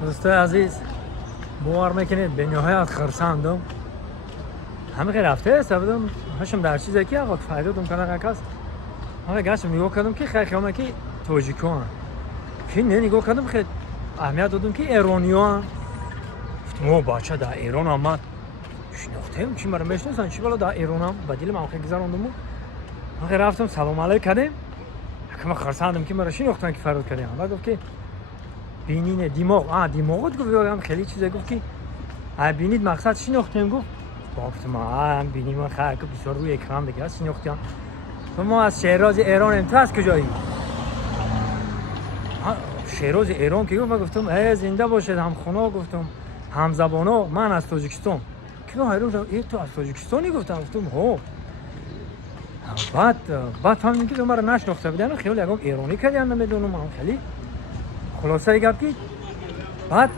دوستای عزیز باور میکنید به نهایت خرسندم همه رفته سبدم هاشم در چیزی که آقا فایده دم کنه کاس همه گاش میگو کردم که خیلی خیلی که توجیکان که نه نگاه کردم خیلی اهمیت دادم که ایرانیان مو بچه در ایران آمد شناختم چی مرا میشناسن چی بالا در ایرانم بدیل من خیلی گذروندم من رفتم سلام علیک کردم که خرسندم که مرا شناختن که فرار کردم بعد گفت که بینین دماغت گفت خیلی چیزا گفت که بینید مقصد شناختم گفت گفتم ما بینیم خیلی که بسیار روی اکران دیگه شناختم ما از شیراز ایران تو از کجایی شیراز ایران که گفتم ای زنده باشد هم خونه گفتم هم زبانا من از تاجیکستان که حیران ای تو از تاجیکستانی گفتم هو بعد فهمیدم که مرا نشناخته بودن خیلی یکم ایرانی کردن نمیدونم من خیلی خلاصه گفت که بعد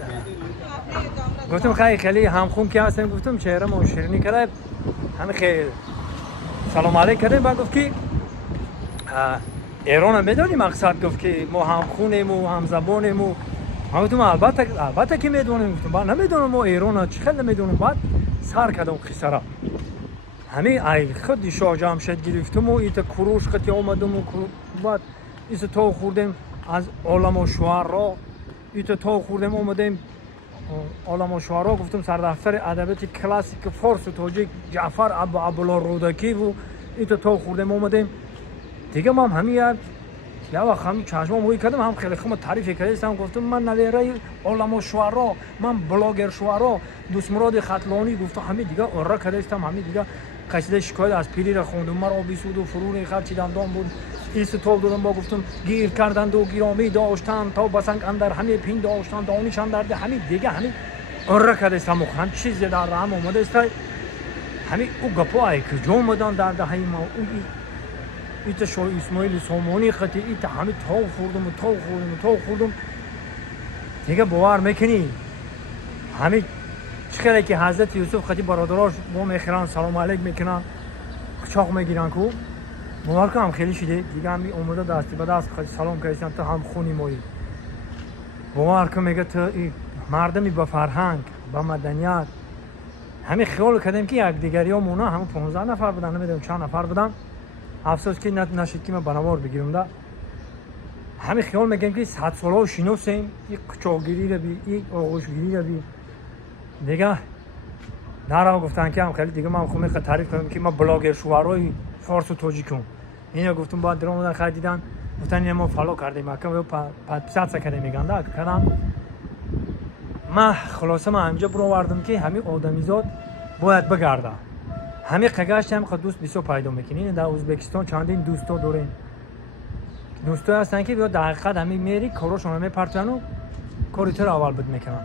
گفتم خیلی همخون که هستم گفتم چهره ما شیرینی کرده همه خیلی سلام علیک کردیم بعد گفت که ایران هم میدونی مقصد گفت که ما همخونیم و همزبانیم و گفتم البته که میدونیم گفتم بعد نمیدونم ما ایران چه خیلی نمیدونم بعد سر کردم خسارا همه ای خودی شاه جمشید گرفتم و ایت کروش خطی آمدم و بعد ایت تا خوردم از علما شعرا ایت تا خوردم اومدیم علما شعرا گفتم سردفتر ادبیات کلاسیک فارس و تاجیک جعفر عبدالله رودکی و ایت تا خوردم اومدیم دیگه ما هم همین یا وقت هم چشمم روی کردم هم خیلی خوب تعریف کردم گفتم من نویره علما شعرا من بلاگر شعرا دوست مراد خطلانی گفتم همین دیگه اورا کردم همین دیگه قصیده شکایت از پیری را خوندم مرا بیسود و فرور خرچی دندان بود ایست توب دادم با گفتم گیر کردند و گیرامی داشتند تا بسنگ اندر همه پین داشتند دانشان درد همین دیگه همین اورا کردم هم چیزی در رحم اومده است همین او گپایی که جو اومدن درد همین ما ایت شو اسماعیل سامانی خطی ایت همین تا خوردم دیگه باور میکنی همین چقدر که حضرت یوسف خطی برادراش با میخرن سلام علیک میکنن چاق میگیرن کو باور کنم خیلی شده دیگه همین اومده دستی به دست خطی سلام کردن تو هم خونی مایی باور کنم میگه تو مردمی با فرهنگ با مدنیت همین خیال کردم که یک دیگری ها مونا همون 15 نفر بودن نمیدونم چند نفر بودن افسوس که نشد که من بنوار بگیرم ده همین خیال میگم که 100 ساله شناسیم این قچاگیری رو بی این آغوشگیری رو بی دیگه نرا گفتن که هم خیلی دیگه من خودم تعریف کردم که ما بلاگر شوارای فارس و تاجیکم اینا گفتم بعد درام اومدن خریدن گفتن اینو ما فالو کردیم ما که 500 کردیم میگن ده کردم ما خلاصه ما همینجا برو وردم که همین آدمیزاد باید بگرده همین قگاش هم خود دوست بیسو پیدا میکنین در ازبکستان چندین دوستا دارین دوستا هستن که بیا دقیقاً همین میری کارشون هم میپرتن و کاری تو اول بد میکنن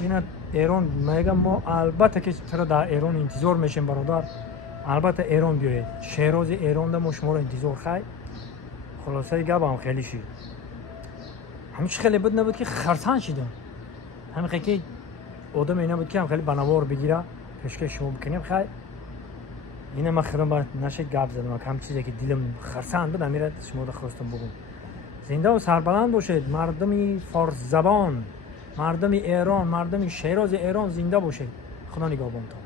اینا ایران میگم ما البته که چرا در ایران انتظار میشیم برادر البته ایران بیاید شیراز ایران ده ما شما رو انتظار خواهی خلاصه گپ هم خیلی شد همین خیلی بد نبود که خرسان شدن همین که آدم اینا بود که هم خیلی بنوار بگیره پیشکش شما بکنیم خواهی اینه من خیلی با نشه گپ زدم هم چیزی که دلم خرسان بود امیرت شما رو خواستم بگم زنده و سربلند باشید مردمی فارس زبان مردمی ایران مردمی شیراز ایران زنده باشید خدا نگهبانتون